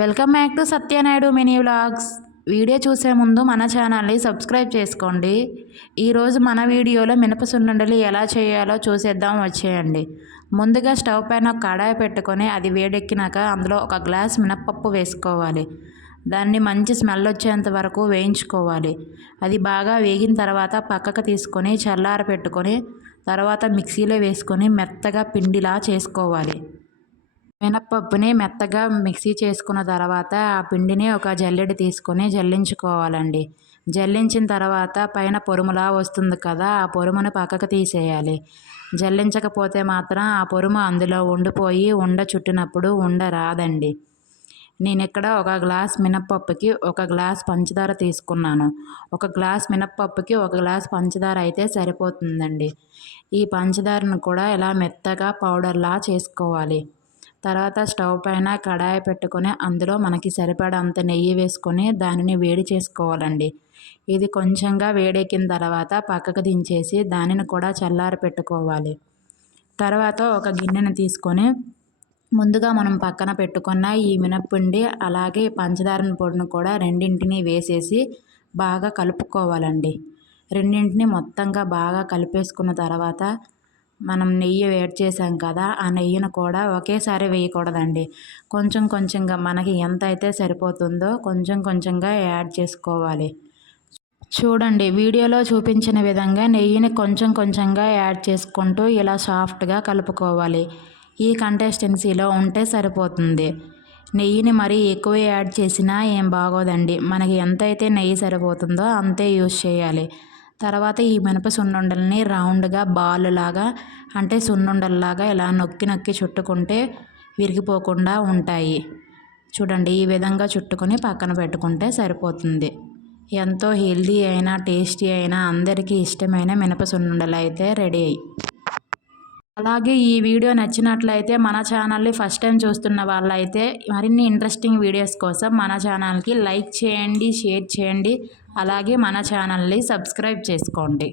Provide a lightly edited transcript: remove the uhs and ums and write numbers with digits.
Welcome back to Satyanaidu mini vlogs. Video చూసే ముందు మన ఛానల్ని సబ్స్క్రైబ్ చేసుకోండి. ఈరోజు మన వీడియోలో మినప సున్నుండలు ఎలా చేయాలో చూసేద్దాం వచ్చేయండి. ముందుగా స్టవ్ పైన ఒక కడాయి పెట్టుకొని అది వేడెక్కినాక అందులో ఒక గ్లాస్ మినప్పప్పు వేసుకోవాలి. దాన్ని మంచి స్మెల్ వచ్చేంత వరకు వేయించుకోవాలి. అది బాగా వేగిన తర్వాత పక్కకు తీసుకొని చల్లార పెట్టుకొని తర్వాత మిక్సీలో వేసుకొని మెత్తగా పిండిలా చేసుకోవాలి. మినప్పప్పుని మెత్తగా మిక్సీ చేసుకున్న తర్వాత ఆ పిండిని ఒక జల్లెడ తీసుకొని జల్లించుకోవాలండి. జల్లించిన తర్వాత పైన పొరుములా వస్తుంది కదా, ఆ పొరుమును పక్కకు తీసేయాలి. జల్లించకపోతే మాత్రం ఆ పొరుము అందులో ఉండిపోయి ఉండ చుట్టినప్పుడు ఉండ రాదండి. నేను ఇక్కడ ఒక గ్లాస్ మినప్పప్పుకి ఒక గ్లాస్ పంచదార తీసుకున్నాను. ఒక గ్లాస్ మినప్పప్పుకి ఒక గ్లాస్ పంచదార అయితే సరిపోతుందండి. ఈ పంచదారను కూడా ఇలా మెత్తగా పౌడర్లా చేసుకోవాలి. తర్వాత స్టవ్ పైన కడాయి పెట్టుకొని అందులో మనకి సరిపడంత నెయ్యి వేసుకొని దానిని వేడి చేసుకోవాలండి. ఇది కొంచెంగా వేడెక్కిన తర్వాత పక్కకు దించేసి దానిని కూడా చల్లారి పెట్టుకోవాలి. తర్వాత ఒక గిన్నెను తీసుకొని ముందుగా మనం పక్కన పెట్టుకున్న ఈ మినప్పిండి అలాగే పంచదార పొడిని కూడా రెండింటిని వేసేసి బాగా కలుపుకోవాలండి. రెండింటిని మొత్తంగా బాగా కలిపేసుకున్న తర్వాత మనం నెయ్యి వేడి చేసాం కదా, ఆ నెయ్యిని కూడా ఒకేసారి వేయకూడదండి. కొంచెం కొంచెంగా మనకి ఎంత అయితే సరిపోతుందో కొంచెం కొంచెంగా యాడ్ చేసుకోవాలి. చూడండి, వీడియోలో చూపించిన విధంగా నెయ్యిని కొంచెం కొంచెంగా యాడ్ చేసుకుంటూ ఇలా సాఫ్ట్గా కలుపుకోవాలి. ఈ కన్సిస్టెన్సీలో ఉంటే సరిపోతుంది. నెయ్యిని మరీ ఎక్కువ యాడ్ చేసినా ఏం బాగోదండి. మనకి ఎంతైతే నెయ్యి సరిపోతుందో అంతే యూజ్ చేయాలి. తర్వాత ఈ మినప సున్నుండల్ని రౌండ్గా బాల్ లాగా అంటే సున్నుండల్లాగా ఇలా నొక్కి నొక్కి చుట్టుకుంటే విరిగిపోకుండా ఉంటాయి. చూడండి, ఈ విధంగా చుట్టుకొని పక్కన పెట్టుకుంటే సరిపోతుంది. ఎంతో హెల్దీ అయినా టేస్టీ అయినా అందరికీ ఇష్టమైన మినప సున్నుండలు అయితే రెడీ అయ్యి. అలాగే ఈ వీడియో నచ్చినట్లయితే మన ఛానల్ని ఫస్ట్ టైం చూస్తున్న వాళ్ళైతే మరిన్ని ఇంట్రెస్టింగ్ వీడియోస్ కోసం మన ఛానల్కి లైక్ చేయండి, షేర్ చేయండి, అలాగే మన ఛానల్ని సబ్స్క్రైబ్ చేసుకోండి.